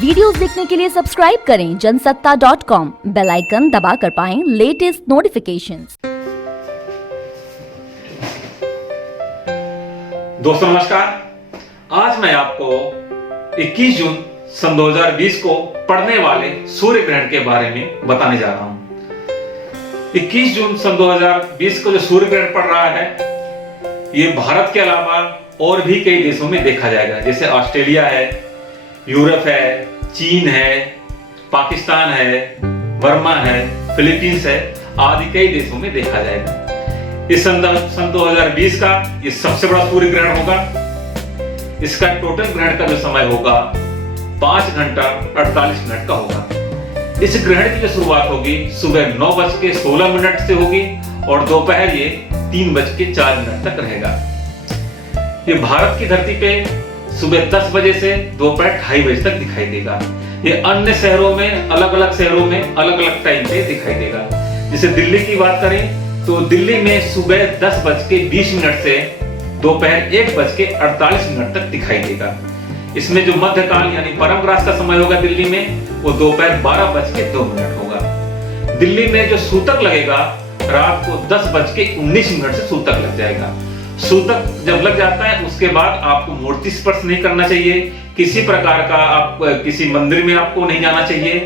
Videos देखने के लिए सब्सक्राइब करें जनसत्ता.com, बेल आइकन दबाकर पाएं लेटेस्ट नोटिफिकेशंस। दोस्तों नमस्कार। आज मैं आपको 21 जून सन 2020 को पड़ने वाले सूर्य ग्रहण के बारे में बताने जा रहा हूं। 21 जून सन 2020 को जो सूर्य ग्रहण पड़ रहा है, ये भारत के अलावा और भी कई देशों में देखा जाएगा, जैसे ऑस्ट्रेलिया है, यूरोप है, चीन है, पाकिस्तान है, बर्मा है, फिलीपींस है, आदि कई देशों में देखा जाएगा। इस सन 2020 का ये सबसे बड़ा सूर्य ग्रहण होगा। इसका टोटल ग्रहण का जो समय होगा 5 घंटा 48 मिनट का होगा। इस ग्रहण की जो शुरुआत होगी सुबह 9:16 से होगी और दोपहर ये 3:04 तक रहेगा। ये भारत की धरती पे सुबह 10 बजे से दोपहर 2:30 बजे तक दिखाई देगा। ये अन्य शहरों में अलग अलग टाइम पे दिखाई देगा। जैसे दिल्ली की बात करें तो दिल्ली में सुबह 10:20 से दोपहर 1:48 तक दिखाई देगा। इसमें जो मध्यकाल यानी परमग्रास का समय होगा दिल्ली में, वो दोपहर 12:02 होगा। दिल्ली में जो सूतक लगेगा रात को 10:19 से सूतक लग जाएगा। सूतक जब लग जाता है उसके बाद आपको मूर्ति स्पर्श नहीं करना चाहिए, किसी प्रकार का आप किसी मंदिर में आपको नहीं जाना चाहिए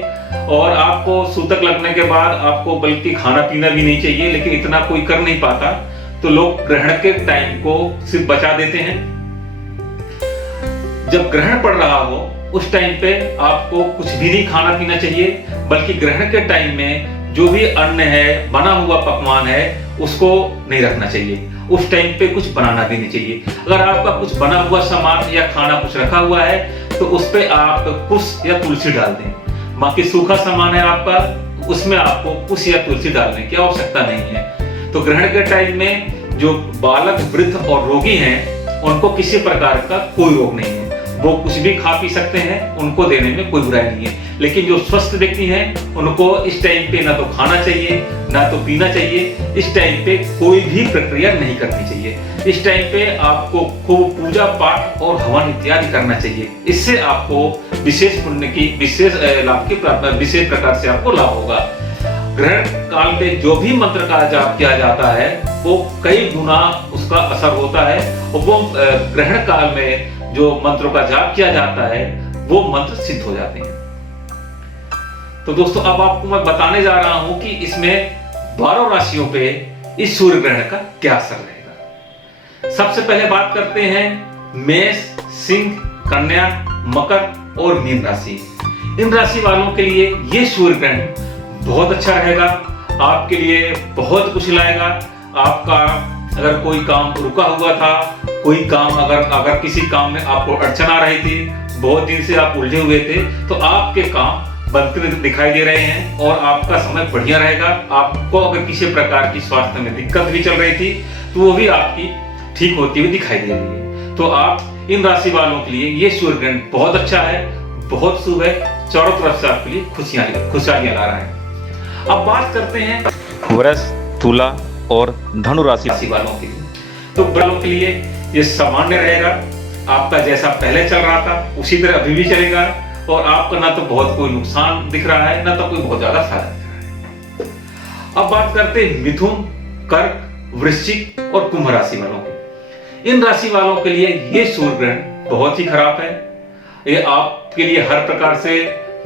और आपको सूतक लगने के बाद आपको बल्कि खाना पीना भी नहीं चाहिए। लेकिन इतना कोई कर नहीं पाता तो लोग ग्रहण के टाइम को सिर्फ बचा देते हैं। जब ग्रहण पड़ रहा हो उस टाइम पे आपको कुछ भी नहीं खाना पीना चाहिए, बल्कि ग्रहण के टाइम में जो भी अन्न है, बना हुआ पकवान है, उसको नहीं रखना चाहिए। उस टाइम पे कुछ बनाना भी नहीं चाहिए। अगर आपका कुछ बना हुआ सामान या खाना कुछ रखा हुआ है तो उस पे आप कुश या तुलसी डाल दें। बाकी सूखा सामान है आपका, उसमें आपको कुश या तुलसी डालने की आवश्यकता नहीं है। तो ग्रहण के टाइम में जो बालक, वृद्ध और रोगी हैं, उनको किसी प्रकार का कोई रोग नहीं है। वो कुछ भी खा पी सकते हैं, उनको देने में कोई बुराई नहीं है। लेकिन जो स्वस्थ व्यक्ति हैं, उनको इस टाइम पे ना तो खाना चाहिए ना तो पीना चाहिए। इस टाइम पे कोई भी प्रक्रिया नहीं करनी चाहिए। इस टाइम पे आपको खूब पूजा पाठ और हवन इत्यादि करना चाहिए। इससे आपको विशेष पुण्य की, विशेष लाभ की प्राप्ति, विशेष प्रकार से आपको लाभ होगा। ग्रहण काल में जो भी मंत्र का जाप किया जाता है वो कई गुना उसका असर होता है और वो ग्रहण काल में जो मंत्रों का जाप किया जाता है वो मंत्र सिद्ध हो जाते हैं। तो दोस्तों अब आपको मैं बताने जा रहा हूं कि इसमें 12 राशियों पे इस सूर्य ग्रहण का क्या असर रहेगा। सबसे पहले बात करते हैं मेष, सिंह, कन्या, मकर और मीन राशि। इन राशि वालों के लिए ये सूर्य ग्रहण बहुत अच्छा रहेगा। आपके लिए बहुत कुछ लाएगा। आपका अगर कोई काम रुका हुआ था, कोई काम अगर किसी काम में आपको अड़चन आ रही थी, बहुत दिन से आप उलझे हुए थे, तो आपके काम बनते दिखाई दे रहे हैं और आपका समय बढ़िया रहेगा। आपको अगर किसी प्रकार की स्वास्थ्य में दिक्कत भी चल रही थी तो वो भी आपकी ठीक होती हुई दिखाई दे रही है। तो आप इन राशि वालों के लिए ये सूर्य ग्रहण बहुत अच्छा है, बहुत शुभ है, चारों तरफ से आपके लिए खुशहालियां ला रहा है। अब बात करते हैं वृष, तुला और धनु राशि वालों के लिए। तो वालों के लिए ये सामान्य रहेगा। आपका जैसा पहले चल रहा था उसी तरह अभी भी चलेगा और आपका ना तो बहुत कोई नुकसान दिख रहा है ना तो कोई बहुत ज्यादा फायदा दिख रहा है। अब बात करते हैं मिथुन, कर्क, वृश्चिक और कुंभ राशि वालों की। इन राशि वालों के लिए ये सूर्य ग्रहण बहुत ही खराब है। ये आपके लिए हर प्रकार से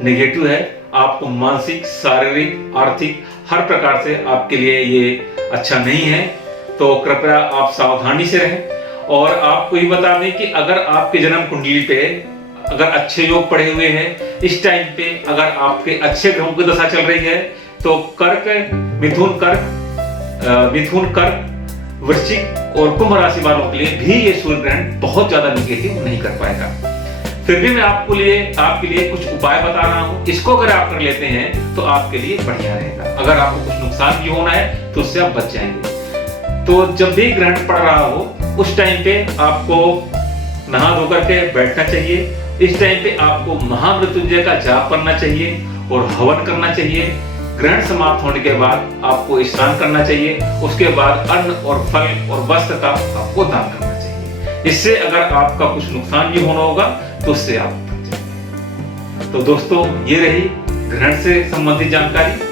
नेगेटिव है। आपको मानसिक, शारीरिक, आर्थिक हर प्रकार से आपके लिए ये अच्छा नहीं है। तो कृपया आप सावधानी से रहें। और आपको ये बता दें कि अगर आपके जन्म कुंडली पे अगर अच्छे योग पड़े हुए हैं, इस टाइम पे अगर आपके अच्छे ग्रहों की दशा चल रही है तो मिथुन, कर्क, वृश्चिक और कुंभ राशि वालों के लिए भी ये सूर्य ग्रहण बहुत ज्यादा निगेटिव नहीं कर पाएगा। फिर भी मैं आपके लिए कुछ उपाय बता रहा हूं। इसको अगर आप कर लेते हैं तो आपके लिए बढ़िया रहेगा। अगर आपको कुछ नुकसान भी होना है तो उससे आप बच जाएंगे। तो जब भी ग्रहण पड़ रहा हो उस टाइम पे आपको नहा धोकर के बैठना चाहिए। इस टाइम पे आपको महामृत्युंजय का जाप करना चाहिए और हवन करना चाहिए। ग्रहण समाप्त होने के बाद आपको स्नान करना चाहिए। उसके बाद अन्न और फल और वस्त्र का आपको दान करना चाहिए। इससे अगर आपका कुछ नुकसान भी होना होगा तो उससे आप बच जाएंगे। तो दोस्तों ये रही ग्रहण से संबंधित जानकारी।